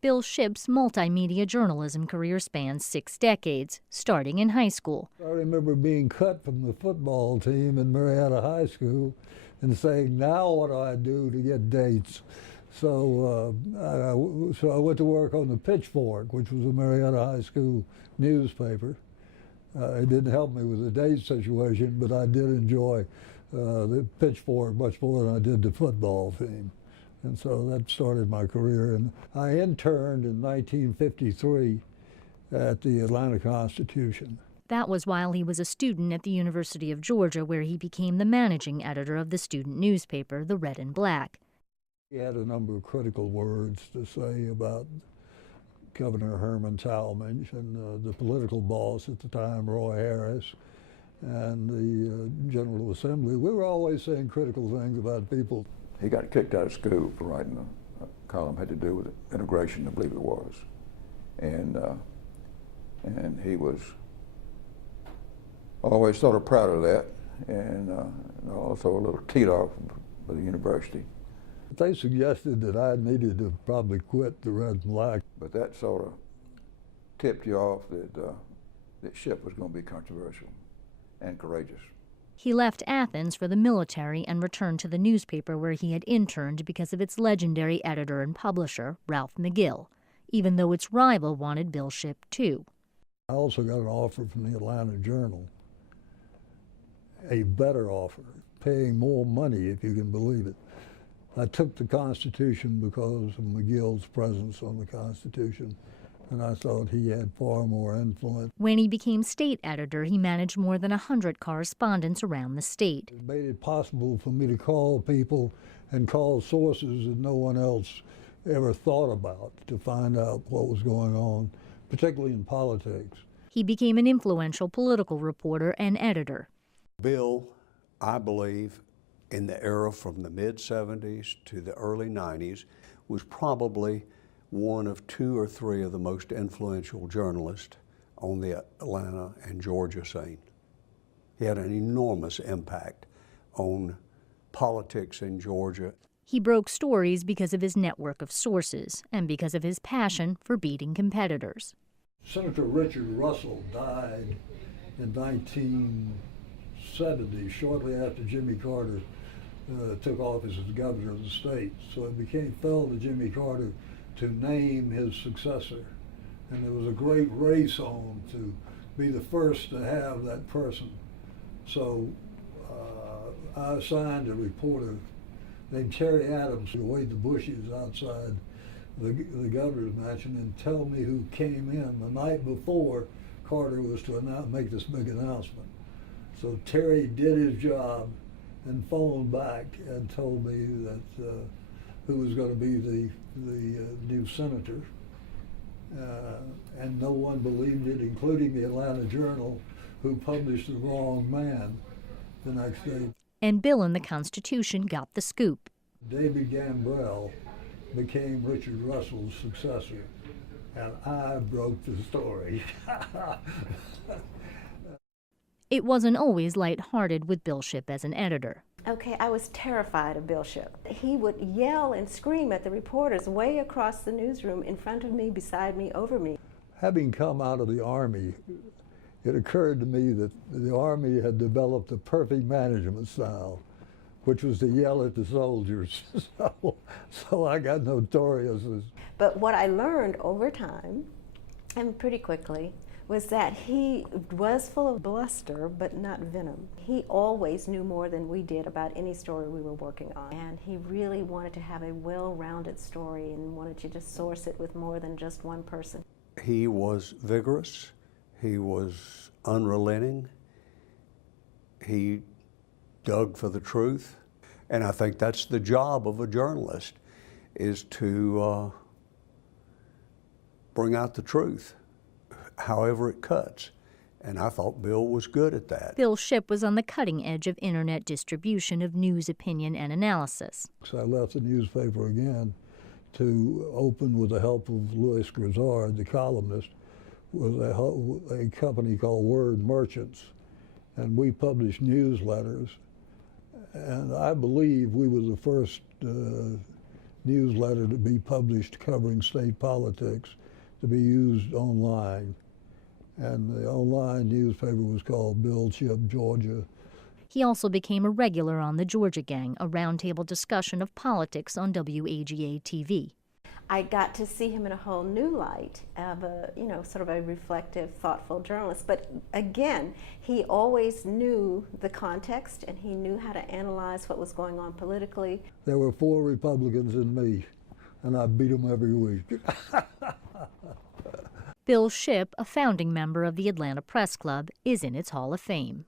Bill Shipp's multimedia journalism career spans 6 decades, starting in high school. I remember being cut from the football team in Marietta High School and saying, now what do I do to get dates? So I went to work on the Pitchfork, which was a Marietta High School newspaper. It didn't help me with the date situation, but I did enjoy the Pitchfork much more than I did the football team. And so that started my career. And I interned in 1953 at the Atlanta Constitution. That was while he was a student at the University of Georgia, where he became the managing editor of the student newspaper, the Red and Black. He had a number of critical words to say about Governor Herman Talmadge and the political boss at the time, Roy Harris, and the General Assembly. We were always saying critical things about people. He got kicked out of school for writing a column had to do with integration, I believe it was, and he was always sort of proud of that, and also a little teed off by the university. They suggested that I needed to probably quit the Red and Black. But that sort of tipped you off that Shipp was going to be controversial and courageous. He left Athens for the military and returned to the newspaper where he had interned because of its legendary editor and publisher, Ralph McGill, even though its rival wanted Bill Shipp too. I also got an offer from the Atlanta Journal, a better offer, paying more money, if you can believe it. I took the Constitution because of McGill's presence on the Constitution, and I thought he had far more influence. When he became state editor, he managed more than 100 correspondents around the state. It made it possible for me to call people and call sources that no one else ever thought about to find out what was going on, particularly in politics. He became an influential political reporter and editor. Bill, I believe, in the era from the mid-'70s to the early '90s, was probably one of 2 or 3 of the most influential journalists on the Atlanta and Georgia scene. He had an enormous impact on politics in Georgia. He broke stories because of his network of sources and because of his passion for beating competitors. Senator Richard Russell died in 1970, shortly after Jimmy Carter took office as governor of the state. So it fell to Jimmy Carter to name his successor. And there was a great race on to be the first to have that person. So I assigned a reporter named Terry Adams to wait the bushes outside the governor's mansion and tell me who came in the night before Carter was to make this big announcement. So Terry did his job and phoned back and told me that who was going to be the new senator. And no one believed it, including the Atlanta Journal, who published the wrong man the next day. And Bill in the Constitution got the scoop. David Gambrell became Richard Russell's successor, and I broke the story. It wasn't always lighthearted with Bill Shipp as an editor. Okay, I was terrified of Bill Shipp. He would yell and scream at the reporters way across the newsroom, in front of me, beside me, over me. Having come out of the Army, it occurred to me that the Army had developed a perfect management style, which was to yell at the soldiers. So I got notorious. But what I learned over time, and pretty quickly, was that he was full of bluster, but not venom. He always knew more than we did about any story we were working on. And he really wanted to have a well-rounded story and wanted to just source it with more than just one person. He was vigorous. He was unrelenting. He dug for the truth. And I think that's the job of a journalist, is to bring out the truth, however it cuts. And I thought Bill was good at that. Bill Shipp was on the cutting edge of internet distribution of news, opinion, and analysis. So I left the newspaper again to open, with the help of Louis Grizzard, the columnist, was a company called Word Merchants. And we published newsletters. And I believe we were the first newsletter to be published covering state politics to be used online. And the online newspaper was called Bill Shipp, Georgia. He also became a regular on The Georgia Gang, a roundtable discussion of politics on WAGA TV. I got to see him in a whole new light of a, sort of a reflective, thoughtful journalist. But again, he always knew the context and he knew how to analyze what was going on politically. There were 4 Republicans in me, and I beat them every week. Bill Shipp, a founding member of the Atlanta Press Club, is in its Hall of Fame.